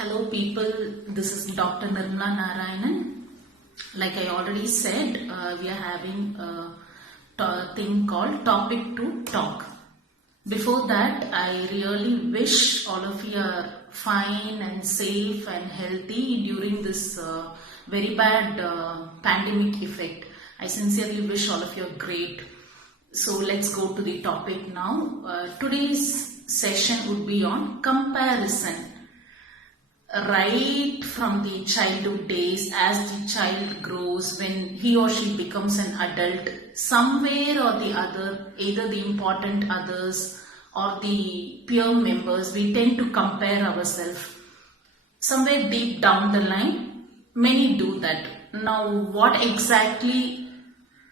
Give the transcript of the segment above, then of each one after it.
Hello people, this is Dr.Nirmala Narayanan. Like I already said, we are having a thing called Topic to Talk. Before that, I really wish all of you are fine and safe and healthy during this very bad pandemic effect. I sincerely wish all of you are great. So let's go to the topic now. Today's session would be on comparison. Right from the childhood days, as the child grows, when he or she becomes an adult, somewhere or the other, either the important others or the peer members, we tend to compare ourselves. Somewhere deep down the line, many do that. Now, what exactly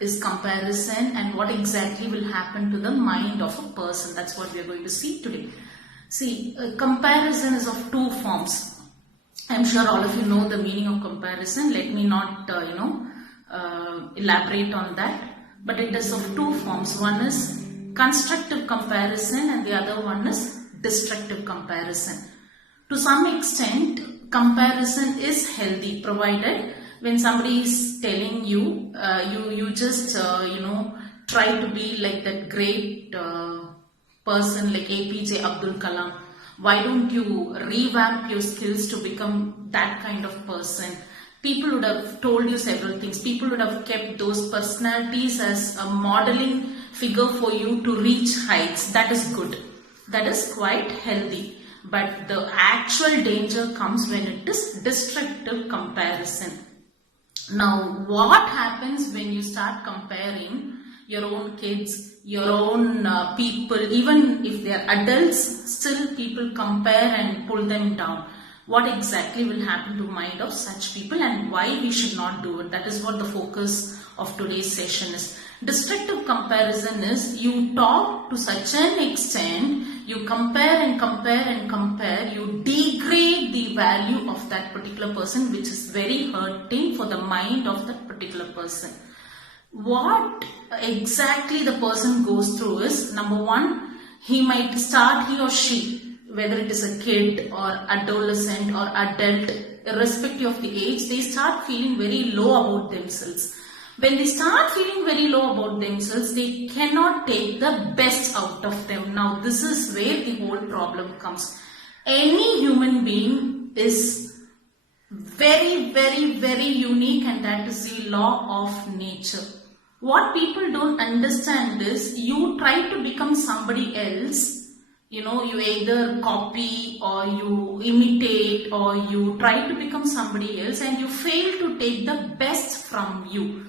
is comparison and what exactly will happen to the mind of a person? That's what we are going to see today. See, comparison is of two forms. I'm sure all of you know the meaning of comparison. Let me not, elaborate on that. But it is of two forms. One is constructive comparison and the other one is destructive comparison. To some extent, comparison is healthy, provided when somebody is telling you, you just, try to be like that great person like APJ Abdul Kalam. Why don't you revamp your skills to become that kind of person? People would have told you several things. People would have kept those personalities as a modeling figure for you to reach heights. That is good. That is quite healthy. But the actual danger comes when it is destructive comparison. Now, what happens when you start comparing your own kids, your own people, even if they are adults, still people compare and pull them down. What exactly will happen to the mind of such people and why we should not do it? That is what the focus of today's session is. Destructive comparison is you talk to such an extent, you compare and compare and compare, you degrade the value of that particular person, which is very hurting for the mind of that particular person. What exactly the person goes through is, number one, he or she, whether it is a kid or adolescent or adult, irrespective of the age, they start feeling very low about themselves. When they start feeling very low about themselves, they cannot take the best out of them. Now, this is where the whole problem comes. Any human being is very, very, very unique, and that is the law of nature. What people don't understand is you try to become somebody else. You either copy or you imitate or you try to become somebody else and you fail to take the best from you.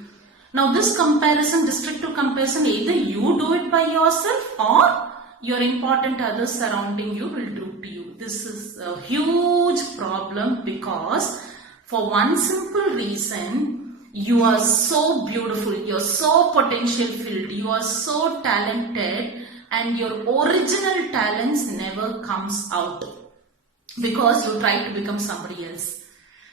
Now this comparison, destructive comparison, either you do it by yourself or your important others surrounding you will do to you. This is a huge problem because for one simple reason, you are so beautiful, you are so potential filled, you are so talented, and your original talents never comes out because you try to become somebody else.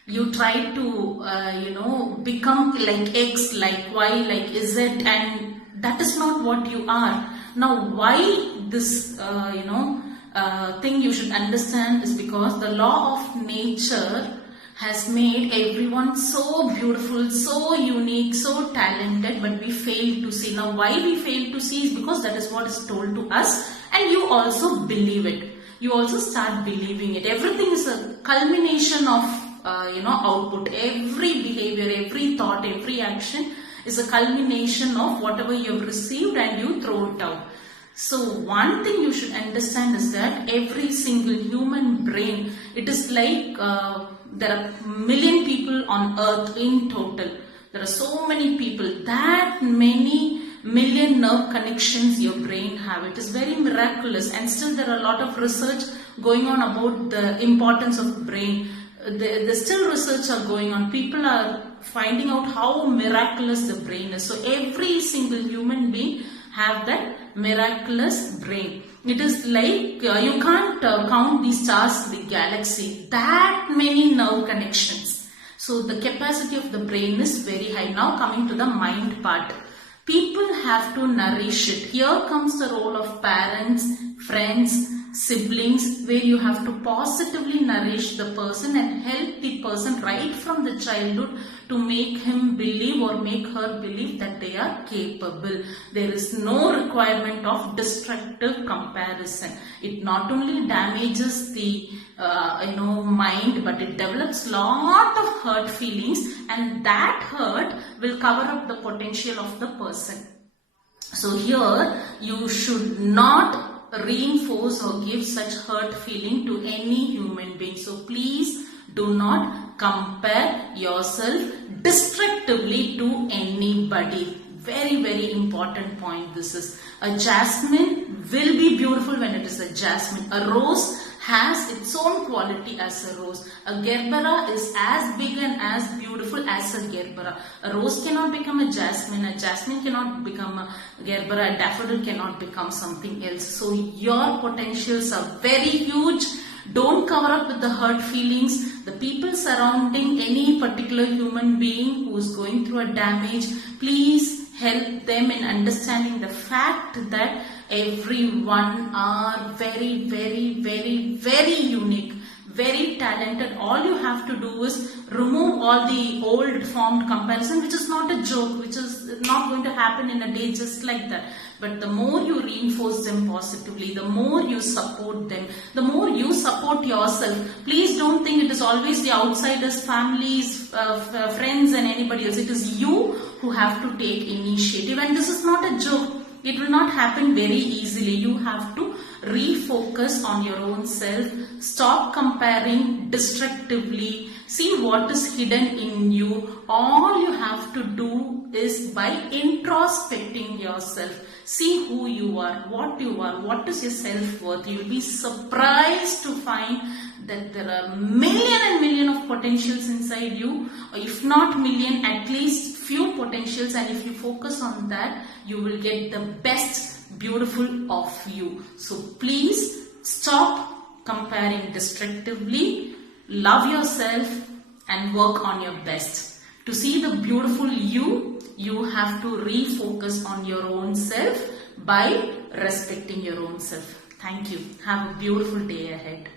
You try to, become like X, like Y, like Z, and that is not what you are. Now, why this, thing you should understand is because the law of nature has made everyone so beautiful, so unique, so talented, but we fail to see. Now, why we fail to see is because that is what is told to us, and you also believe it. You also start believing it. Everything is a culmination of, output. Every behavior, every thought, every action is a culmination of whatever you have received and you throw it out. So, one thing you should understand is that every single human brain, it is like there are a million people on earth in total. There are so many people, that many million nerve connections your brain have. It is very miraculous, and still there are a lot of research going on about the importance of the brain. The still research are going on. People are finding out how miraculous the brain is. So every single human being have that miraculous brain. It is like you can't count the stars in the galaxy. That many nerve connections. So the capacity of the brain is very high. Now coming to the mind part. People have to nourish it. Here comes the role of parents, friends, siblings, where you have to positively nourish the person and help the person right from the childhood to make him believe or make her believe that they are capable. There is no requirement of destructive comparison. It not only damages the mind, but it develops lot of hurt feelings, and that hurt will cover up the potential of the person. So here you should not reinforce or give such hurt feeling to any human being. So please do not compare yourself destructively to anybody. Very, very important point this is. A jasmine will be beautiful when it is a jasmine. A rose has its own quality as a rose. A gerbera is as big and as beautiful as a gerbera. A rose cannot become a jasmine cannot become a gerbera, a daffodil cannot become something else. So your potentials are very huge. Don't cover up with the hurt feelings. The people surrounding any particular human being who is going through a damage, please help them in understanding the fact that everyone are very, very, very, very unique, very talented. All you have to do is remove all the old formed comparison, which is not a joke, which is not going to happen in a day just like that. But the more you reinforce them positively, the more you support them, the more you support yourself. Please don't think it is always the outsiders, families, friends and anybody else. It is you who have to take initiative, and this is not a joke. It will not happen very easily. You have to refocus on your own self. Stop comparing destructively. See what is hidden in you. All you have to do is by introspecting yourself. See who you are, what is your self-worth. You will be surprised to find that there are million and million of potentials inside you, or if not million, at least few potentials, and if you focus on that, you will get the best beautiful of you. So please stop comparing destructively, love yourself and work on your best. To see the beautiful you have to refocus on your own self by respecting your own self. Thank you. Have a beautiful day ahead.